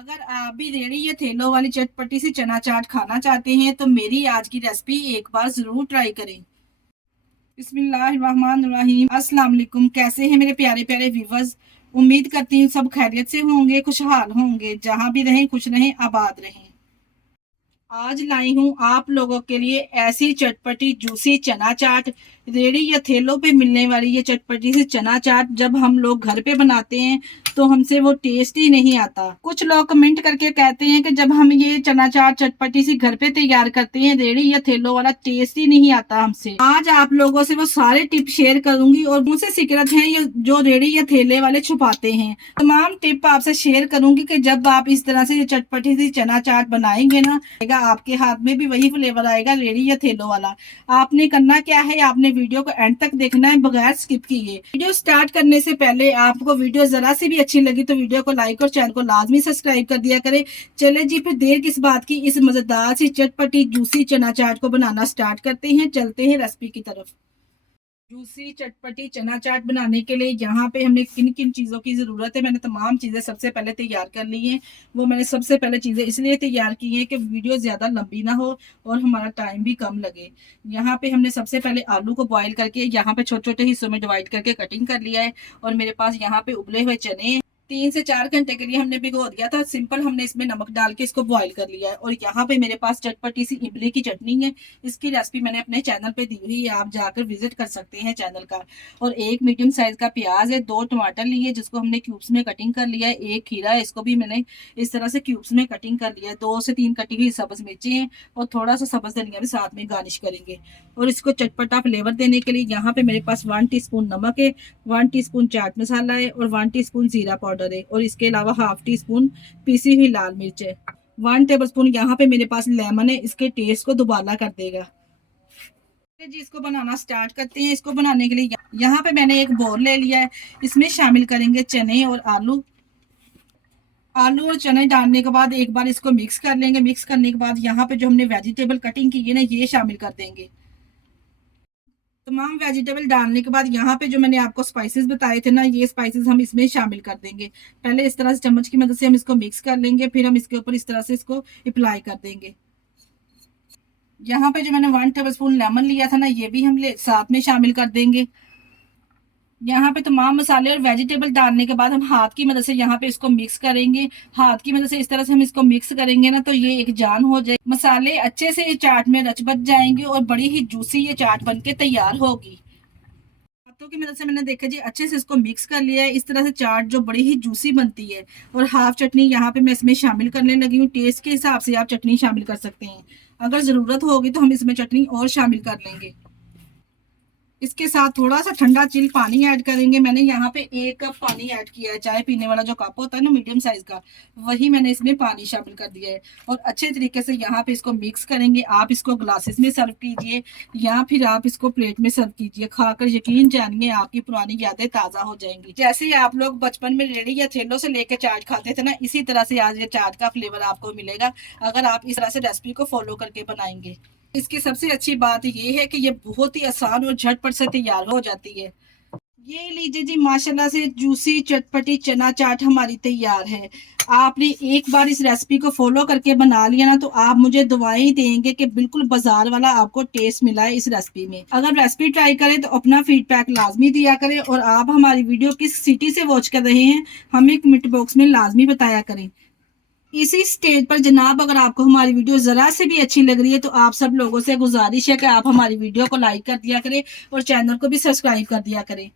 अगर आप भी रेड़ी या ठेलों वाली चटपटी सी चना चाट खाना चाहते हैं तो मेरी आज की रेसिपी एक बार जरूर ट्राई करें। बिस्मिल्लाहिर्रहमानिर्रहीम। अस्सलाम वालेकुम। कैसे हैं मेरे प्यारे प्यारे व्यूवर्स। उम्मीद करती हूँ सब खैरियत से होंगे, खुशहाल होंगे, जहां भी रहें खुश रहें, आबाद रहें। आज लाई हूँ आप लोगों के लिए ऐसी चटपटी जूसी चना चाट। रेड़ी या ठेलों पे मिलने वाली ये चटपटी सी चना चाट जब हम लोग घर पे बनाते हैं तो हमसे वो टेस्ट ही नहीं आता। कुछ लोग कमेंट करके कहते हैं कि जब हम ये चना चाट चटपटी सी घर पे तैयार करते हैं रेड़ी या ठेलों वाला टेस्ट ही नहीं आता हमसे। आज आप लोगों से वो सारे टिप शेयर करूंगी और मुझसे सीक्रेट है ये जो रेड़ी या ठेले वाले छुपाते हैं। तमाम टिप आपसे शेयर करूंगी कि जब आप इस तरह से ये चटपटी सी चना चाट बनाएंगे ना, आपके हाथ में भी वही फ्लेवर आएगा रेडी या थेलो वाला। आपने करना क्या है, आपने वीडियो को एंड तक देखना है बगैर स्किप किए। वीडियो स्टार्ट करने से पहले आपको वीडियो जरा सी भी अच्छी लगी तो वीडियो को लाइक और चैनल को लाजमी सब्सक्राइब कर दिया करें। चले जी फिर देर किस बात की, इस मजेदार सी चटपटी जूसी चना चाट को बनाना स्टार्ट करते हैं। चलते हैं रेसिपी की तरफ। जूसी चटपटी चना चाट बनाने के लिए यहाँ पे हमने किन किन चीज़ों की ज़रूरत है, मैंने तमाम चीज़ें सबसे पहले तैयार कर ली हैं। वो मैंने सबसे पहले चीज़ें इसलिए तैयार की हैं कि वीडियो ज़्यादा लंबी ना हो और हमारा टाइम भी कम लगे। यहाँ पे हमने सबसे पहले आलू को बॉईल करके यहाँ पे छोटे छोटे हिस्सों में डिवाइड करके कटिंग कर लिया है। और मेरे पास यहाँ पे उबले हुए चने 3 से 4 घंटे के लिए हमने भिगो दिया था। सिंपल हमने इसमें नमक डाल के इसको बॉईल कर लिया है। और यहाँ पे मेरे पास चटपटी सी इमली की चटनी है। इसकी रेसिपी मैंने अपने चैनल पे दी हुई है, आप जाकर विजिट कर सकते हैं चैनल का। और एक मीडियम साइज का प्याज है, 2 टमाटर लिए जिसको हमने क्यूब्स में कटिंग कर लिया है, एक खीरा है इसको भी मैंने इस तरह से क्यूब्स में कटिंग कर लिया है, 2 से 3 कटी हुई सब्ज मिर्ची हैं और थोड़ा सा सब्ज धनिया भी साथ में गार्निश करेंगे। और इसको चटपटा फ्लेवर देने के लिए यहाँ पे मेरे पास 1 टीस्पून नमक है, 1 टीस्पून चाट मसाला है और 1 टीस्पून जीरा पाउडर है। और इसके अलावा हाफ टी स्पून पीसी हुई लाल मिर्च है। 1 टेबल स्पून यहाँ पे मेरे पास लेमन है, इसके टेस्ट को दोबारा कर देगा। जी इसको बनाना स्टार्ट करते हैं। इसको बनाने के लिए यहाँ पे मैंने एक बोल ले लिया है, इसमें शामिल करेंगे चने और आलू। आलू और चने डालने के बाद एक बार इसको मिक्स कर लेंगे। मिक्स करने के बाद यहाँ पे जो हमने वेजिटेबल कटिंग की है ना, ये शामिल कर देंगे। तमाम वेजिटेबल डालने के बाद यहाँ पे जो मैंने आपको स्पाइसेस बताए थे ना, ये स्पाइसेस हम इसमें शामिल कर देंगे। पहले इस तरह से चम्मच की मदद से हम इसको मिक्स कर लेंगे, फिर हम इसके ऊपर इस तरह से इसको अप्लाई कर देंगे। यहाँ पे जो मैंने 1 टेबल स्पून लेमन लिया था ना, ये भी हम साथ में शामिल कर देंगे। यहाँ पे तमाम मसाले और वेजिटेबल डालने के बाद हम हाथ की मदद से यहाँ पे इसको मिक्स करेंगे। हाथ की मदद से इस तरह से हम इसको मिक्स करेंगे ना तो ये एक जान हो जाए, मसाले अच्छे से ये चाट में रच बच जाएंगे और बड़ी ही जूसी ये चाट बनके तैयार होगी। हाथों की मदद से मैंने देखा जी अच्छे से इसको मिक्स कर लिया है। इस तरह से चाट जो बड़ी ही जूसी बनती है। और हाफ चटनी यहाँ पे मैं इसमें शामिल करने लगी हूँ। टेस्ट के हिसाब से आप चटनी शामिल कर सकते हैं, अगर जरूरत होगी तो हम इसमें चटनी और शामिल कर लेंगे। इसके साथ थोड़ा सा ठंडा चिल पानी ऐड करेंगे। मैंने यहाँ पे 1 कप पानी ऐड किया है, चाय पीने वाला जो कप होता है ना मीडियम साइज का, वही मैंने इसमें पानी शामिल कर दिया है। और अच्छे तरीके से यहाँ पे इसको मिक्स करेंगे। आप इसको ग्लासेस में सर्व कीजिए या फिर आप इसको प्लेट में सर्व कीजिए। खाकर यकीन जानिए आपकी पुरानी यादें ताज़ा हो जाएंगी। जैसे आप लोग बचपन में रेड़ी या थेलों से लेकर चाट खाते थे ना, इसी तरह से आज ये चाट का फ्लेवर आपको मिलेगा अगर आप इस तरह से रेसिपी को फॉलो करके बनाएंगे। इसकी सबसे अच्छी बात ये है कि ये बहुत ही आसान और झटपट से तैयार हो जाती है। ये लीजिए जी माशाल्लाह से जूसी चटपटी चना चाट हमारी तैयार है। आपने एक बार इस रेसिपी को फॉलो करके बना लिया ना तो आप मुझे दुआएं देंगे कि बिल्कुल बाजार वाला आपको टेस्ट मिला है इस रेसिपी में। अगर रेसिपी ट्राई करें तो अपना फीडबैक लाजमी दिया करें। और आप हमारी वीडियो किस सिटी से वॉच कर रहे हैं हमें कमेंट बॉक्स में लाजमी बताया करें। इसी स्टेज पर जनाब अगर आपको हमारी वीडियो जरा से भी अच्छी लग रही है तो आप सब लोगों से गुजारिश है कि आप हमारी वीडियो को लाइक कर दिया करें और चैनल को भी सब्सक्राइब कर दिया करें।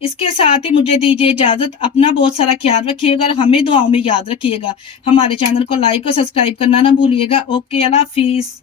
इसके साथ ही मुझे दीजिए इजाजत। अपना बहुत सारा ख्याल रखिएगा और हमें दुआओं में याद रखिएगा। हमारे चैनल को लाइक और सब्सक्राइब करना ना भूलिएगा। ओके, अल्लाह हाफिज।